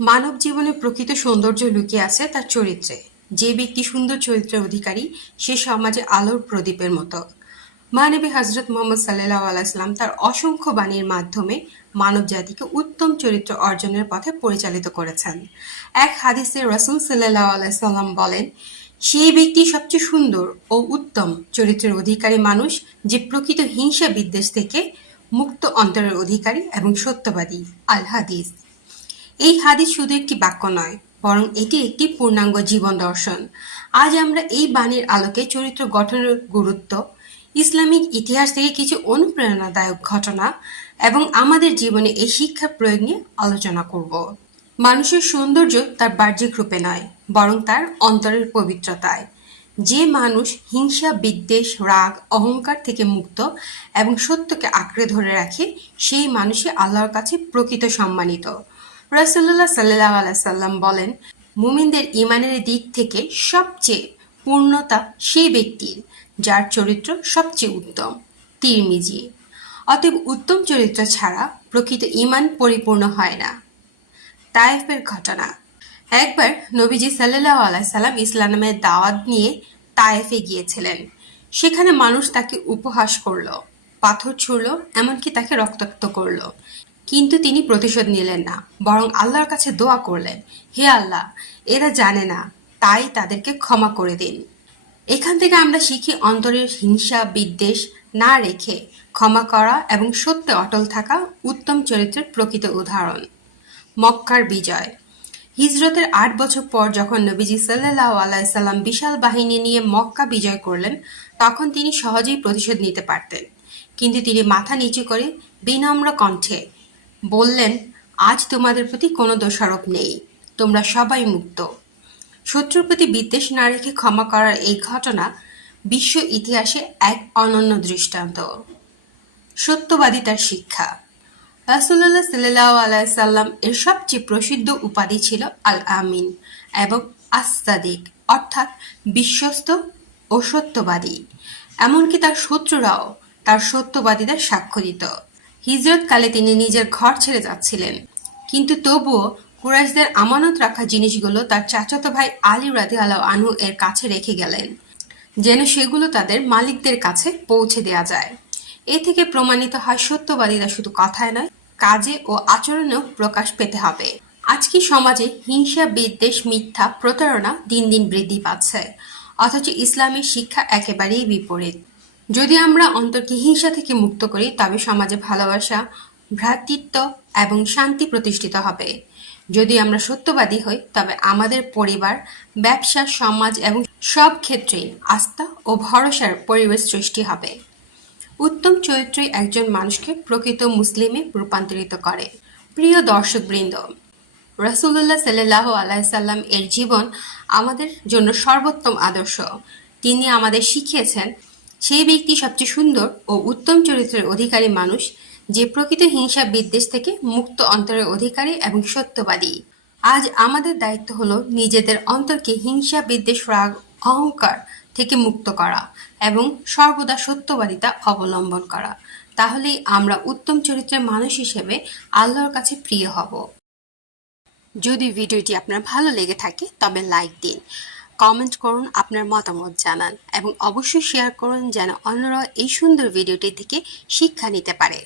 মানব জীবনে প্রকৃত সৌন্দর্য লুকিয়ে আছে তার চরিত্রে। যে ব্যক্তি সুন্দর চরিত্রের অধিকারী, সে সমাজে আলোর প্রদীপের মতো। মহানবী হজরত মোহাম্মদ সাল্লাহ আলাইসলাম তার অসংখ্য বাণীর মাধ্যমে মানব জাতিকে উত্তম চরিত্র অর্জনের পথে পরিচালিত করেছেন। এক হাদিসে রসুল সাল্লাহ আলাইসাল্লাম বলেন সেই ব্যক্তি সবচেয়ে সুন্দর ও উত্তম চরিত্রের অধিকারী মানুষ যে প্রকৃত হিংসা বিদ্বেষ থেকে মুক্ত অন্তরের অধিকারী এবং সত্যবাদী। আল হাদিস। এই হাদিস শুধু একটি বাক্য নয়, বরং এটি একটি পূর্ণাঙ্গ জীবন দর্শন। আজ আমরা এই বাণীর আলোকে চরিত্র গঠনের গুরুত্ব, ইসলামিক ইতিহাস থেকে কিছু অনুপ্রেরণাদায়ক ঘটনা এবং আমাদের জীবনে এই শিক্ষা প্রয়োগ নিয়ে আলোচনা করব। মানুষের সৌন্দর্য তার বাহ্যিক রূপে নয়, বরং তার অন্তরের পবিত্রতায়। যে মানুষ হিংসা, বিদ্বেষ, রাগ, অহংকার থেকে মুক্ত এবং সত্যকে আঁকড়ে ধরে রাখে, সেই মানুষই আল্লাহর কাছে প্রকৃত সম্মানিত। রাসুল্লাহ সাল্লাহ আলাইসাল্লাম বলেন, মুমিনদের ইমানের দিক থেকে সবচেয়ে পূর্ণতা সেই ব্যক্তির, যার চরিত্র সবচেয়ে উত্তম, তিরমিজি। অতএব উত্তম চরিত্র ছাড়া প্রকৃত ইমান পরিপূর্ণ হয় না। তায়েফের ঘটনা। একবার নবীজি সাল্লাহ আলাইসাল্লাম ইসলামের দাওয়াত নিয়ে তায়েফে গিয়েছিলেন। সেখানে মানুষ তাকে উপহাস করল, পাথর ছুড়লো, এমনকি তাকে রক্তাক্ত করল। কিন্তু তিনি প্রতিশোধ নিলেন না, বরং আল্লাহর কাছে দোয়া করলেন, হে আল্লাহ, এরা জানে না, তাই তাদেরকে ক্ষমা করে দিন। এখান থেকে আমরা শিখি অন্তরের হিংসা, বিদ্বেষ না রেখে ক্ষমা করা এবং সত্যে অটল থাকা উত্তম চরিত্রের প্রকৃত উদাহরণ। মক্কার বিজয়। হিজরতের আট বছর পর যখন নবীজি সাল্লাহ আলাইসাল্লাম বিশাল বাহিনী নিয়ে মক্কা বিজয় করলেন, তখন তিনি সহজেই প্রতিশোধ নিতে পারতেন। কিন্তু তিনি মাথা নিচু করে বিনম্র কণ্ঠে বললেন, আজ তোমাদের প্রতি কোনো দোষারোপ নেই, তোমরা সবাই মুক্ত। শত্রুর প্রতি বিদ্বেষ না রেখে ক্ষমা করার এই ঘটনা বিশ্ব ইতিহাসে এক অনন্য দৃষ্টান্ত। সত্যবাদিতার শিক্ষা। রাসুল্লাহ সাল্লাহ আলাইসাল্লাম এর সবচেয়ে প্রসিদ্ধ উপাধি ছিল আল আমিন এবং আস্তাদিক অর্থাৎ বিশ্বস্ত ও সত্যবাদী। এমনকি তার শত্রুরাও তার সত্যবাদীদের সাক্ষ্য দিত। হিজরতকালে তিনি নিজের ঘর ছেড়ে যাচ্ছিলেন। কিন্তু তবুও কুরাইশদের আমানত রাখা জিনিসগুলো তার চাচাতো ভাই আলী রাজি আলাহ আনু এর কাছে রেখে গেলেন, যেন সেগুলো তাদের মালিকদের কাছে পৌঁছে দেয়া যায়। এ থেকে প্রমাণিত হয়, সত্যবাদীরা শুধু কথায় নয়, কাজে ও আচরণেও প্রকাশ পেতে হবে। আজকে সমাজে হিংসা, বিদ্বেষ, মিথ্যা, প্রতারণা দিন দিন বৃদ্ধি পাচ্ছে। অথচ ইসলামের শিক্ষা একেবারেই বিপরীত। যদি আমরা অন্তর্কে হিংসা থেকে মুক্ত করি, তবে সমাজে ভালোবাসা, ভ্রাতৃত্ব এবং শান্তি প্রতিষ্ঠিত হবে। যদি আমরা সত্যবাদী হই, তবে আমাদের পরিবার, ব্যবসা, সমাজ এবং সব ক্ষেত্রেই আস্থা ও ভরসার পরিবেশ সৃষ্টি হবে। উত্তম চরিত্রই একজন মানুষকে প্রকৃত মুসলিমে রূপান্তরিত করে। প্রিয় দর্শকবৃন্দ রাসুল্লাহ সাল্লাহ আলাইসাল্লাম এর জীবন আমাদের জন্য সর্বোত্তম আদর্শ। তিনি আমাদের শিখিয়েছেন সেই ব্যক্তি সবচেয়ে সুন্দর ও উত্তম চরিত্রের অধিকারী মানুষ, যে প্রকৃত হিংসা বিদ্বেষ থেকে মুক্ত অন্তরের অধিকারী এবং সত্যবাদী। আজ আমাদের দায়িত্ব হলো নিজেদের অন্তরকে হিংসা, বিদ্বেষ, রাগ, অহংকার থেকে মুক্ত করা এবং সর্বদা সত্যবাদিতা অবলম্বন করা। তাহলেই আমরা উত্তম চরিত্রের মানুষ হিসেবে আল্লাহর কাছে প্রিয় হব। যদি ভিডিওটি আপনার ভালো লেগে থাকে, তবে লাইক দিন। কমেন্ট করুন, আপনার মতামত জানান এবং অবশ্যই শেয়ার করুন যেন অন্যরা এই সুন্দর ভিডিওটি থেকে শিক্ষা নিতে পারে।